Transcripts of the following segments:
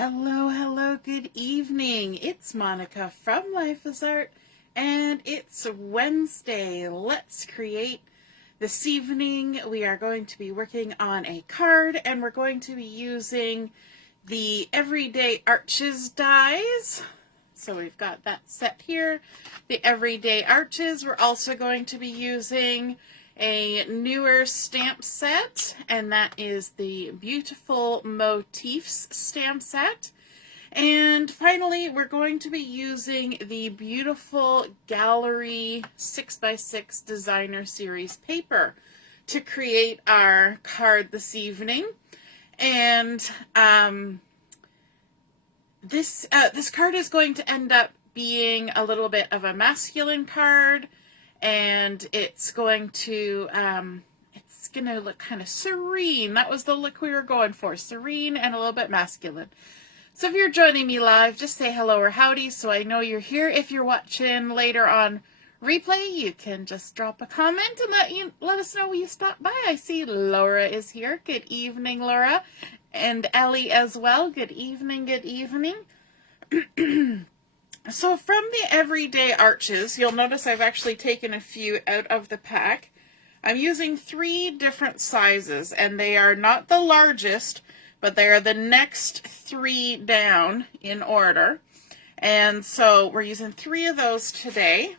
Hello, hello, good evening. It's Monica from Life is Art, and it's Wednesday. Let's create. This evening we are going to be working on a card, and we're going to be using the Everyday Arches dies. So we've got that set here, the Everyday Arches. We're also going to be using a newer stamp set, and that is the beautiful Motifs stamp set. And finally, we're going to be using the beautiful Gallery 6x6 Designer Series paper to create our card this evening. And this card is going to end up being a little bit of a masculine card, and it's going to look kind of serene. That was the look we were going for, serene and a little bit masculine. So if you're joining me live, just say hello or howdy so I know you're here. If you're watching later on replay, you can just drop a comment and let us know when you stop by. I see Laura is here. Good evening, Laura. And Ellie as well. Good evening, good evening. So from the Everyday Arches, you'll notice I've actually taken a few out of the pack. I'm using 3 different sizes, and they are not the largest, but they are the next 3 down in order. And so we're using 3 of those today.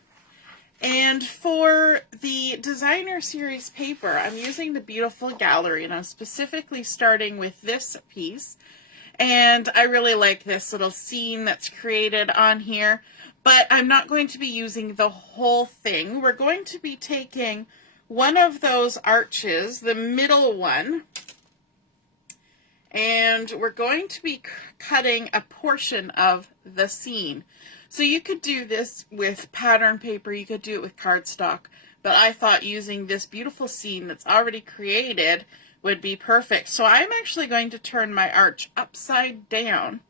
And for the Designer Series paper, I'm using the beautiful Gallery, and I'm specifically starting with this piece. And I really like this little scene that's created on here, but I'm not going to be using the whole thing. We're going to be taking one of those arches, the middle one, and we're going to be cutting a portion of the scene. So you could do this with pattern paper, you could do it with cardstock, but I thought using this beautiful scene that's already created would be perfect. So I'm actually going to turn my arch upside down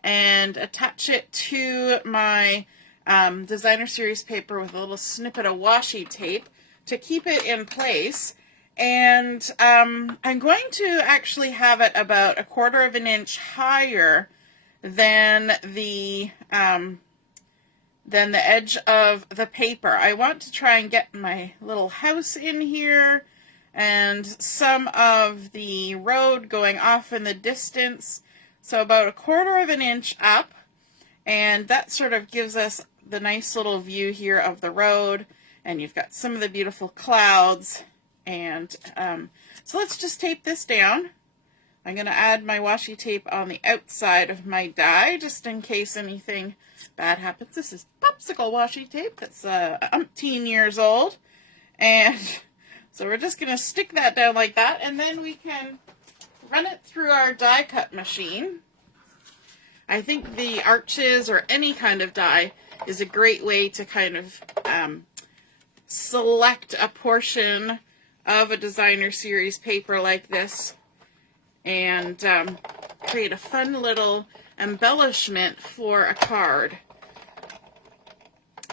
and attach it to my Designer Series paper with a little snippet of washi tape to keep it in place. And I'm going to actually have it about 1/4 of an inch higher than the edge of the paper. I want to try and get my little house in here and some of the road going off in the distance. So about 1/4 of an inch up, and that sort of gives us the nice little view here of the road, and you've got some of the beautiful clouds. And so let's just tape this down. I'm going to add my washi tape on the outside of my die just in case anything bad happens. This is popsicle washi tape that's umpteen years old, and so we're just going to stick that down like that, and then we can run it through our die cut machine. I think the arches or any kind of die is a great way to kind of select a portion of a Designer Series paper like this and create a fun little embellishment for a card.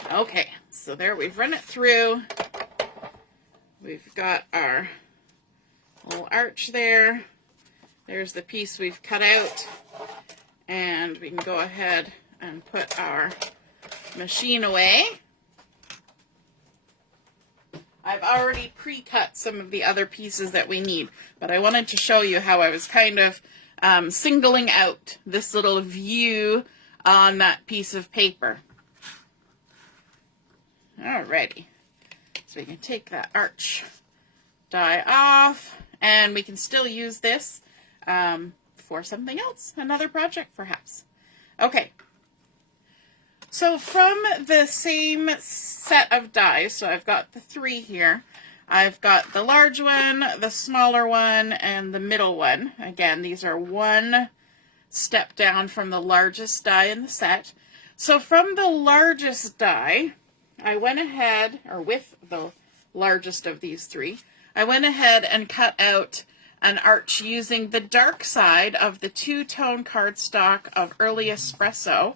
Okay, so there we've run it through. We've got our little arch there. There's the piece we've cut out. And we can go ahead and put our machine away. I've already pre-cut some of the other pieces that we need, but I wanted to show you how I was kind of singling out this little view on that piece of paper. Alrighty. So we can take that arch die off, and we can still use this for something else, another project perhaps. Okay, so from the same set of dies, so I've got the 3 here, I've got the large one, the smaller one, and the middle one. Again, these are 1 step down from the largest die in the set. So from the largest die, I went ahead, or with the largest of these 3, I went ahead and cut out an arch using the dark side of the 2-tone cardstock of early Espresso.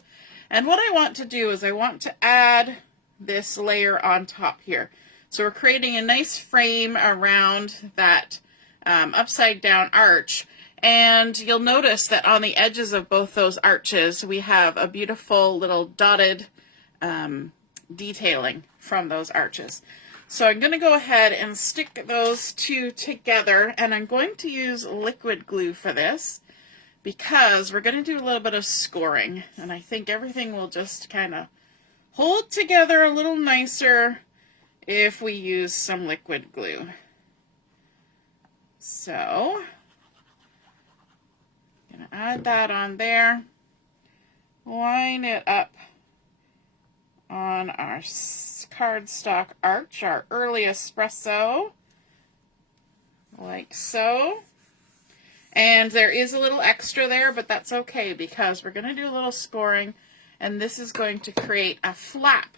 And what I want to do is I want to add this layer on top here. So we're creating a nice frame around that upside down arch. And you'll notice that on the edges of both those arches, we have a beautiful little dotted detailing from those arches. So I'm going to go ahead and stick those two together, and I'm going to use liquid glue for this because we're going to do a little bit of scoring, and I think everything will just kind of hold together a little nicer if we use some liquid glue. So I'm going to add that on there, line it up on our cardstock arch, our early espresso, like so. And there is a little extra there, but that's okay because we're going to do a little scoring, and this is going to create a flap.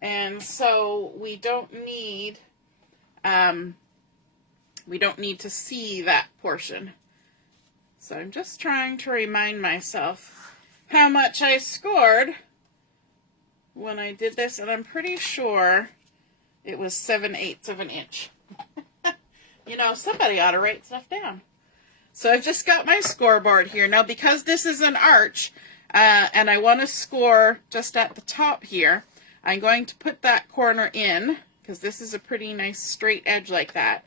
And so we don't need to see that portion. So I'm just trying to remind myself how much I scored when I did this, and I'm pretty sure it was 7/8 of an inch. You know, somebody ought to write stuff down. So I've just got my scoreboard here. Now, because this is an arch, and I want to score just at the top here, I'm going to put that corner in, because this is a pretty nice straight edge like that.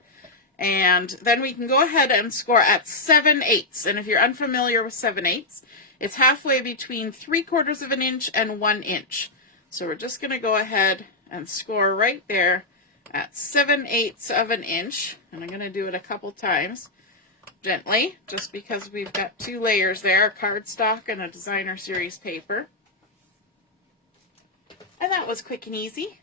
And then we can go ahead and score at 7/8. And if you're unfamiliar with 7/8, it's halfway between 3/4 of an inch and 1 inch. So we're just going to go ahead and score right there at 7/8 of an inch. And I'm going to do it a couple times gently, just because we've got two layers there, cardstock and a designer series paper. And that was quick and easy.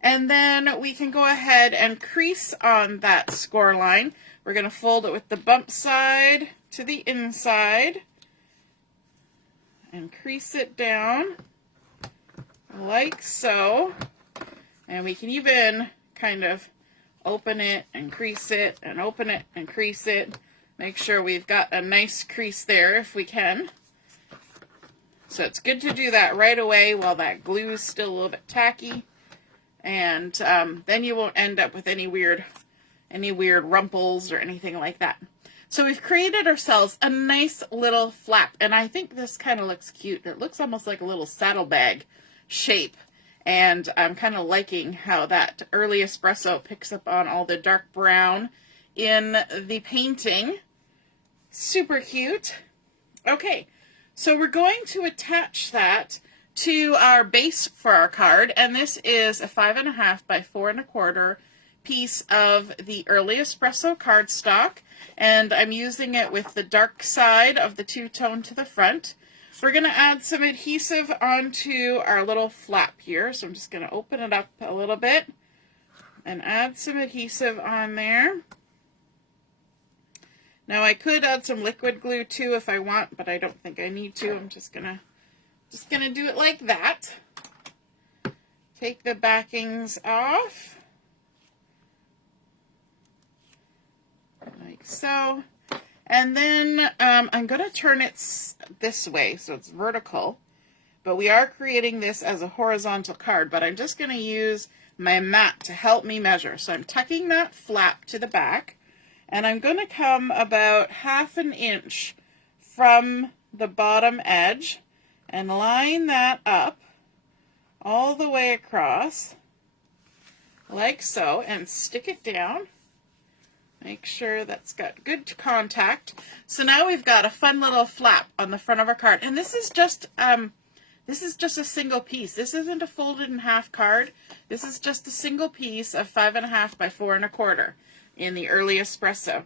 And then we can go ahead and crease on that score line. We're going to fold it with the bump side to the inside and crease it down like so. And we can even kind of open it and crease it and open it and crease it. Make sure we've got a nice crease there if we can. So it's good to do that right away while that glue is still a little bit tacky. And then you won't end up with any weird rumples or anything like that. So we've created ourselves a nice little flap, and I think this kind of looks cute. It looks almost like a little saddlebag shape, and I'm kind of liking how that early espresso picks up on all the dark brown in the painting. Super cute. Okay, so we're going to attach that to our base for our card, and this is a 5.5 by 4 1/4 piece of the early espresso cardstock, and I'm using it with the dark side of the two-tone to the front. We're going to add some adhesive onto our little flap here, so I'm just going to open it up a little bit and add some adhesive on there. Now I could add some liquid glue too if I want, but I don't think I need to. I'm just gonna do it like that. Take the backings off, like so. And then I'm going to turn it this way so it's vertical, but we are creating this as a horizontal card, but I'm just going to use my mat to help me measure. So I'm tucking that flap to the back, and I'm going to come about 1/2 inch from the bottom edge and line that up all the way across, like so, and stick it down. Make sure that's got good contact. So now we've got a fun little flap on the front of our card, and this is just a single piece. This isn't a folded in half card. This is just a single piece of 5.5 by 4 1/4 in the early espresso.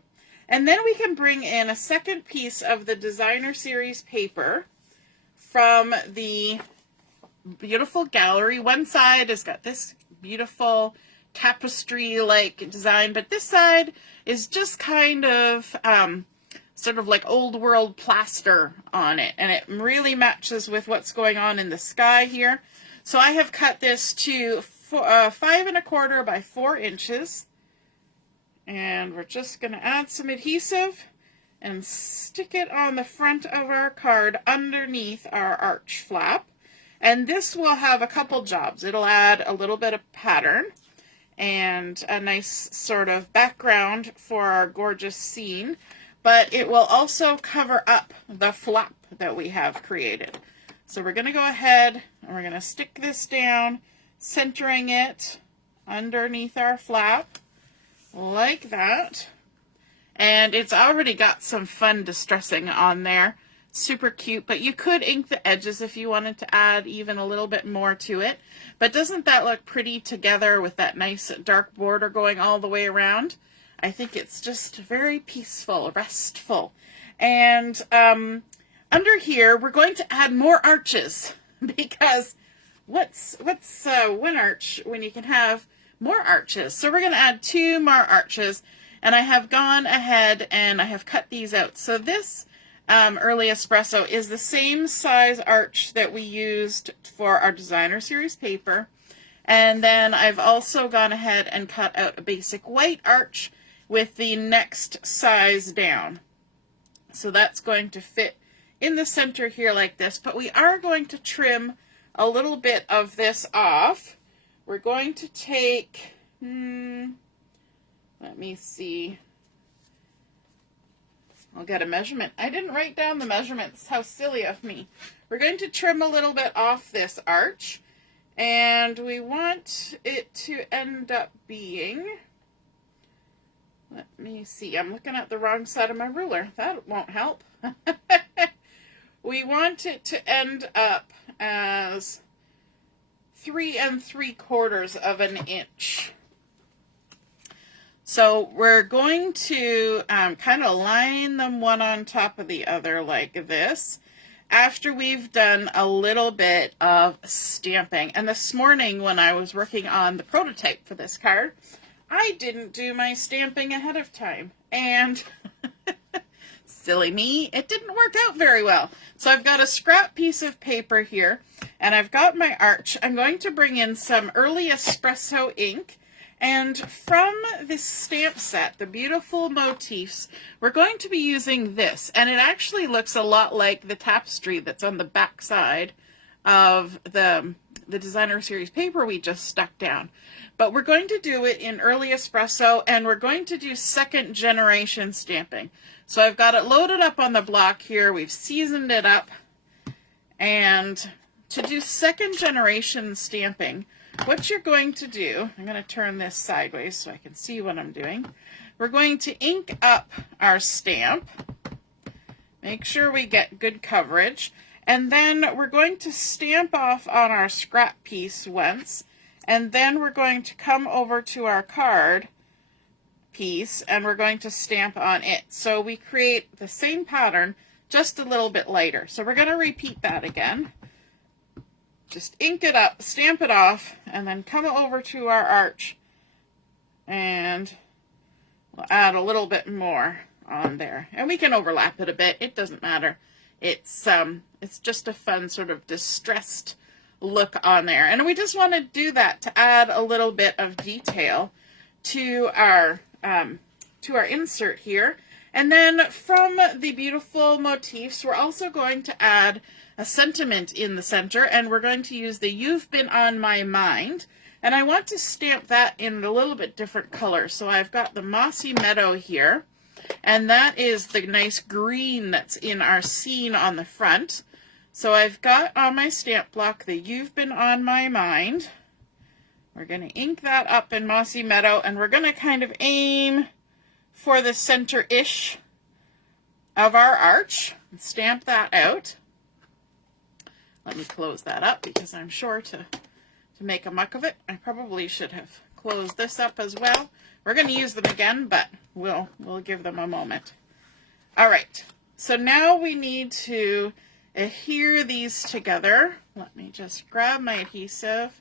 And then we can bring in a second piece of the designer series paper from the beautiful gallery. One side has got this beautiful tapestry-like design, but this side is just kind of sort of like old world plaster on it, and it really matches with what's going on in the sky here. So I have cut this to 5 1/4 by 4 inches, and we're just going to add some adhesive and stick it on the front of our card underneath our arch flap. And this will have a couple jobs. It'll add a little bit of pattern and a nice sort of background for our gorgeous scene. but it will also cover up the flap that we have created. So we're going to go ahead and we're going to stick this down, centering it underneath our flap like that. And it's already got some fun distressing on there. Super cute, but you could ink the edges if you wanted to add even a little bit more to it. But doesn't that look pretty together with that nice dark border going all the way around? I think it's just very peaceful, restful. And under here, we're going to add more arches, because what's one arch when you can have more arches? So we're going to add 2 more arches, and I have gone ahead and I have cut these out. So this early espresso is the same size arch that we used for our designer series paper. And then I've also gone ahead and cut out a basic white arch with the next size down. So that's going to fit in the center here like this, but we are going to trim a little bit of this off. We're going to take, let me see. I'll get a measurement. I didn't write down the measurements. How silly of me. We're going to trim a little bit off this arch, and we want it to end up being, let me see, I'm looking at the wrong side of my ruler. That won't help. We want it to end up as 3 3/4 of an inch. So we're going to kind of line them one on top of the other like this after we've done a little bit of stamping. And this morning when I was working on the prototype for this card, I didn't do my stamping ahead of time. And silly me, it didn't work out very well. So I've got a scrap piece of paper here, and I've got my arch. I'm going to bring in some early espresso ink. And from this stamp set, the beautiful Motifs, we're going to be using this. And it actually looks a lot like the tapestry that's on the back side of the designer series paper we just stuck down. But we're going to do it in early espresso, and we're going to do 2nd generation stamping. So I've got it loaded up on the block here. We've seasoned it up. And to do 2nd generation stamping, what you're going to do, I'm going to turn this sideways so I can see what I'm doing. We're going to ink up our stamp. Make sure we get good coverage. And then we're going to stamp off on our scrap piece once. And then we're going to come over to our card piece and we're going to stamp on it. So we create the same pattern, just a little bit lighter. So we're going to repeat that again. Just ink it up, stamp it off, and then come over to our arch, and we'll add a little bit more on there. And we can overlap it a bit. It doesn't matter. It's just a fun sort of distressed look on there. And we just want to do that to add a little bit of detail to our insert here. And then from the beautiful Motifs, we're also going to add a sentiment in the center, and we're going to use the "You've Been on My Mind," and I want to stamp that in a little bit different color. So I've got the Mossy Meadow here, and that is the nice green that's in our scene on the front. So I've got on my stamp block the "You've Been on My Mind." We're going to ink that up in Mossy Meadow, and we're going to kind of aim for the center-ish of our arch and stamp that out. Let me close that up because I'm sure to make a muck of it. I probably should have closed this up as well. We're going to use them again, but we'll give them a moment. All right, so now we need to adhere these together. Let me just grab my adhesive.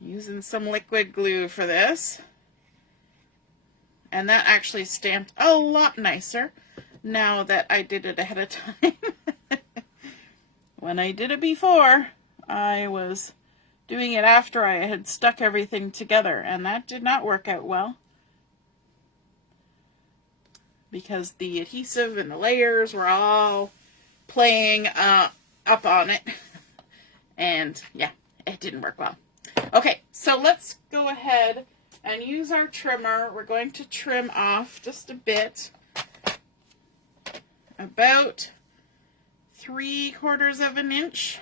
Using some liquid glue for this. And that actually stamped a lot nicer now that I did it ahead of time. When I did it before, I was doing it after I had stuck everything together, and that did not work out well because the adhesive and the layers were all playing up on it, and yeah, it didn't work well. Okay, so let's go ahead and use our trimmer. We're going to trim off just a bit about 3/4 of an inch.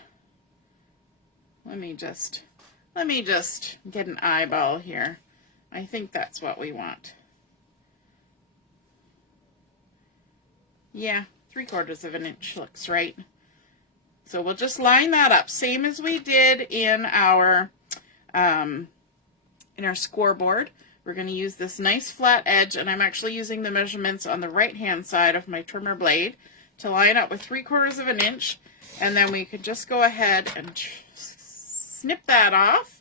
Let me just get an eyeball here. I think that's what we want. Yeah, 3/4 of an inch looks right. So we'll just line that up, same as we did in our scoreboard. We're going to use this nice flat edge, and I'm actually using the measurements on the right-hand side of my trimmer blade to line up with 3/4 of an inch, and then we could just go ahead and snip that off,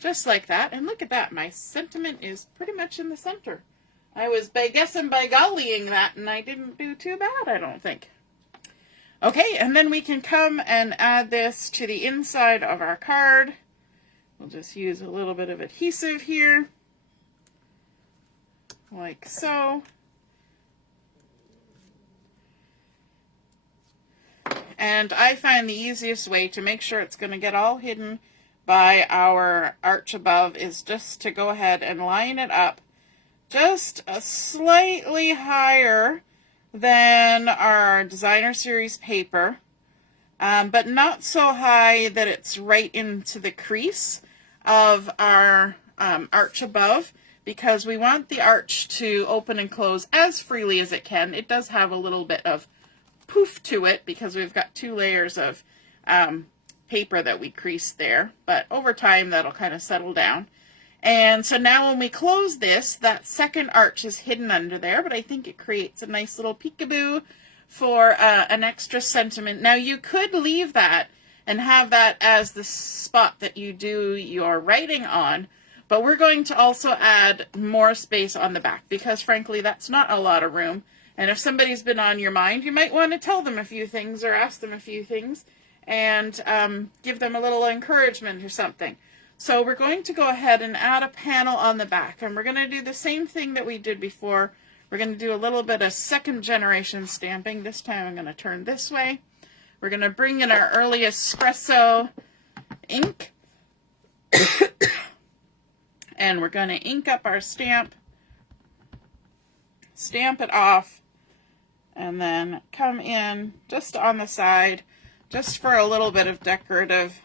just like that. And look at that, my sentiment is pretty much in the center. I was by gollying that, and I didn't do too bad, I don't think. Okay, and then we can come and add this to the inside of our card. We'll just use a little bit of adhesive here, like so. And I find the easiest way to make sure it's going to get all hidden by our arch above is just to go ahead and line it up just a slightly higher than our designer series paper, but not so high that it's right into the crease of our arch above, because we want the arch to open and close as freely as it can. It does have a little bit of poof to it because we've got 2 layers of paper that we creased there, but over time that'll kind of settle down. And so now when we close this, that second arch is hidden under there, but I think it creates a nice little peekaboo for an extra sentiment. Now you could leave that and have that as the spot that you do your writing on, but we're going to also add more space on the back because frankly that's not a lot of room. And if somebody's been on your mind, you might want to tell them a few things or ask them a few things and give them a little encouragement or something. So we're going to go ahead and add a panel on the back, and we're going to do the same thing that we did before. We're going to do a little bit of second generation stamping. This time I'm going to turn this way. We're going to bring in our early Espresso ink, and we're going to ink up our stamp, stamp it off, and then come in just on the side, just for a little bit of decorative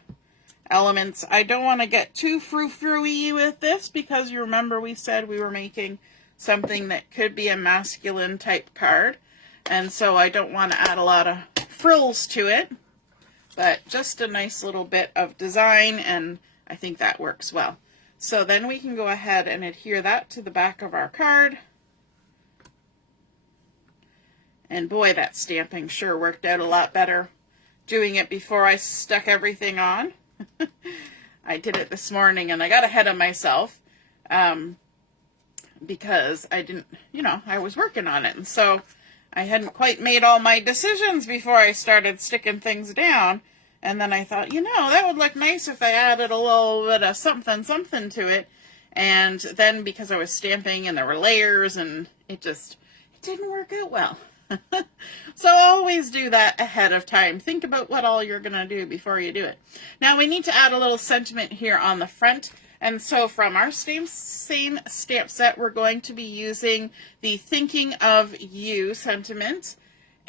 elements. I don't want to get too frou-frou-y with this because you remember we said we were making something that could be a masculine type card, and so I don't want to add a lot of frills to it, but just a nice little bit of design, and I think that works well. So then we can go ahead and adhere that to the back of our card. And boy, that stamping sure worked out a lot better doing it before I stuck everything on. I did it this morning and I got ahead of myself because I didn't, I was working on it. And so I hadn't quite made all my decisions before I started sticking things down. And then I thought, that would look nice if I added a little bit of something to it. And then because I was stamping and there were layers and it didn't work out well. So always do that ahead of time. Think about what all you're going to do before you do it. Now we need to add a little sentiment here on the front. And so from our same stamp set, we're going to be using the Thinking of You sentiment.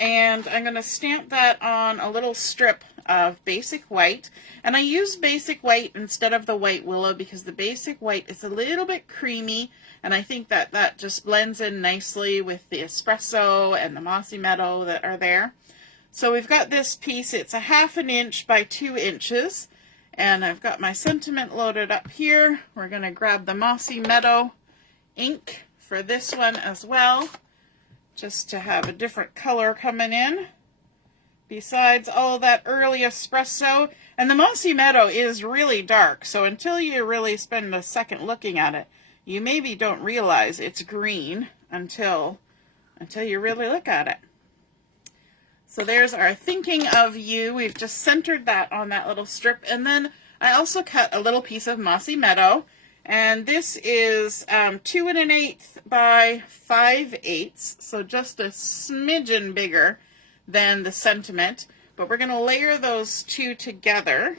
And I'm going to stamp that on a little strip of basic white. And I use basic white instead of the white willow because the basic white is a little bit creamy. And I think that just blends in nicely with the Espresso and the Mossy Meadow that are there. So we've got this piece. It's a 1/2 inch by 2 inches. And I've got my sentiment loaded up here. We're going to grab the Mossy Meadow ink for this one as well, just to have a different color coming in, besides all that early Espresso. And the Mossy Meadow is really dark, so until you really spend a second looking at it, you maybe don't realize it's green until you really look at it. So there's our Thinking of You. We've just centered that on that little strip. And then I also cut a little piece of Mossy Meadow. And this is 2 1/8 by 5/8, so just a smidgen bigger than the sentiment. But we're going to layer those two together.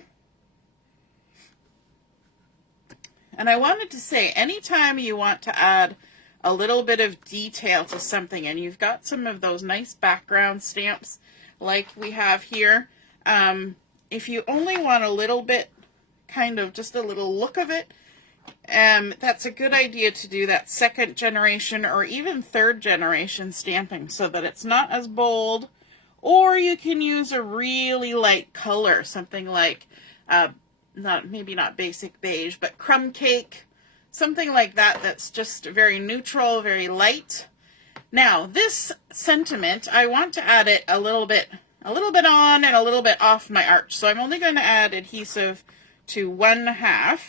And I wanted to say, anytime you want to add a little bit of detail to something, and you've got some of those nice background stamps like we have here. If you only want a little bit, kind of just a little look of it, that's a good idea to do that second generation or even third generation stamping so that it's not as bold. Or you can use a really light color, something like, maybe not basic beige, but crumb cake, something like that that's just very neutral, very light. Now, this sentiment, I want to add it a little bit on and a little bit off my arch. So I'm only going to add adhesive to 1/2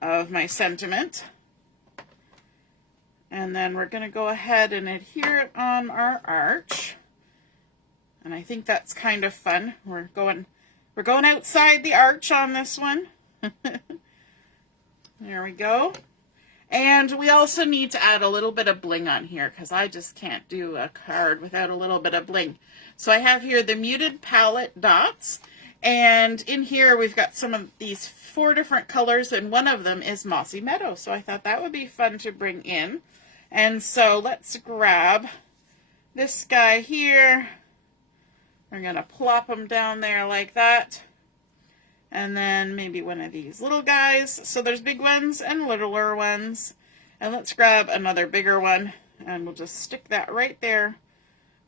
of my sentiment. And then we're going to go ahead and adhere it on our arch. And I think that's kind of fun. We're going outside the arch on this one. There we go. And we also need to add a little bit of bling on here because I just can't do a card without a little bit of bling. So I have here the muted palette dots, and in here we've got some of these 4 different colors, and one of them is Mossy Meadow. So I thought that would be fun to bring in. And so let's grab this guy here. We're going to plop them down there like that. And then maybe one of these little guys. So there's big ones and littler ones. And let's grab another bigger one. And we'll just stick that right there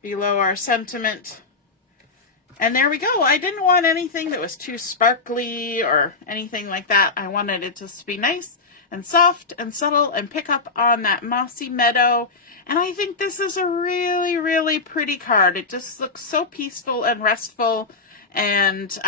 below our sentiment. And there we go. I didn't want anything that was too sparkly or anything like that. I wanted it to be nice and soft and subtle and pick up on that Mossy Meadow. And I think this is a really, really pretty card. It just looks so peaceful and restful, and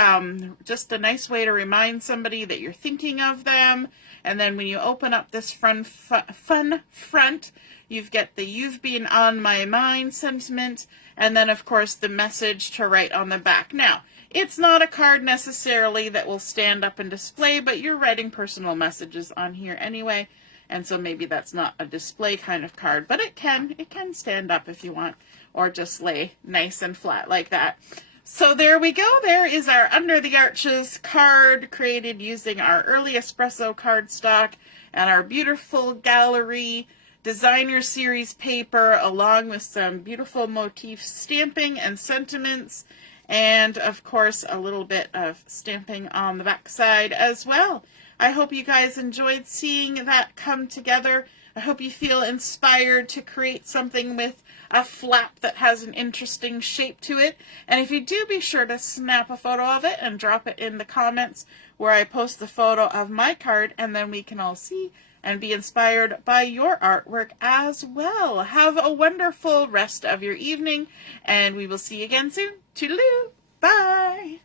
just a nice way to remind somebody that you're thinking of them. And then when you open up this fun front, you've got the "You've Been on My Mind" sentiment, and then of course the message to write on the back. Now, it's not a card necessarily that will stand up and display, but you're writing personal messages on here anyway, and so maybe that's not a display kind of card, but it can stand up if you want, or just lay nice and flat like that. So there we go. There is our Under the Arches card created using our early Espresso cardstock and our beautiful gallery designer series paper, along with some beautiful motif stamping and sentiments, and of course a little bit of stamping on the back side as well. I hope you guys enjoyed seeing that come together. I hope you feel inspired to create something with a flap that has an interesting shape to it. And if you do, be sure to snap a photo of it and drop it in the comments where I post the photo of my card, and then we can all see and be inspired by your artwork as well. Have a wonderful rest of your evening, and we will see you again soon. Toodaloo! Bye!